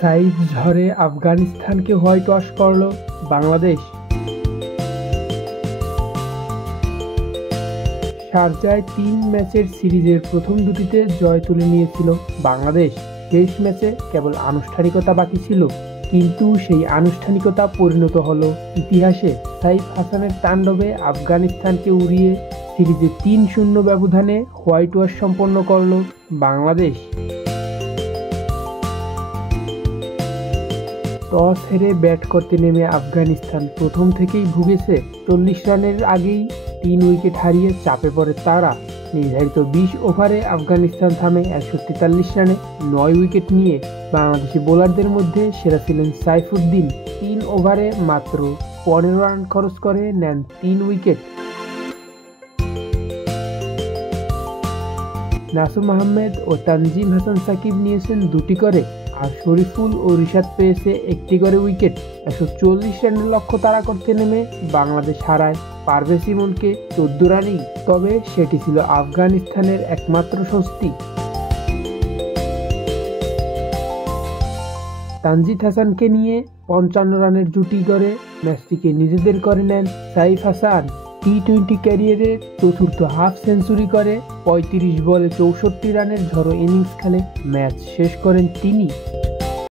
সাইফ ঝড়ে আফগানিস্তানকে white wash করল বাংলাদেশ। শারজায় ৩ ম্যাচের সিরিজের প্রথম দুটিতে জয় তুলে নিয়েছিল বাংলাদেশ। শেষ ম্যাচে কেবল আনুষ্ঠানিকতা বাকি ছিল, কিন্তু সেই আনুষ্ঠানিকতা পরিণত হলো ইতিহাসে। সাইফ হাসানের তাণ্ডবে আফগানিস্তানকে উড়িয়ে সিরিজে ৩-০ ব্যবধানে হোয়াইট ওয়াশ সম্পন্ন করল বাংলাদেশ। টস হেরে ব্যাট করতে নেমে আফগানিস্তান প্রথম থেকেই ভুগেছে। ৪০ রানের আগেই ৩ উইকেট হারিয়ে চাপে পড়ে তারা। নির্ধারিত ২০ ওভারে আফগানিস্তান থামে ১৪৩ রানে ৯ উইকেট নিয়ে। বাংলাদেশি বোলারদের মধ্যে সেরা ছিলেন সাইফুদ্দিন। ৩ ওভারে মাত্র ১৫ রান খরচ করে নেন ৩ উইকেট। নাসুম আহমেদ ও তানজিম হাসান সাকিব নিয়েছেন ২টি করে, আর শরীফুল ও রিশাদ পেয়েছে ১টি করে উইকেট। ১৪০ রানের লক্ষ্য তাড়া করতে নেমে বাংলাদেশ হারায় পারভেজ ইমনকে ১৪ রানেই। তবে সেটি ছিল আফগানিস্তানের একমাত্র স্বস্তি। তানজিদ হাসানকে নিয়ে ৫৫ রানের জুটি গড়ে ম্যাচটিকে নিজেদের করে নেন সাইফ হাসান। টি-২০ ক্যারিয়ারে চতুর্থ হাফ সেঞ্চুরি করে ৩৫ বলে ৬৪ রানের ঝড়ো ইনিংস খেলে ম্যাচ শেষ করেন তিনি।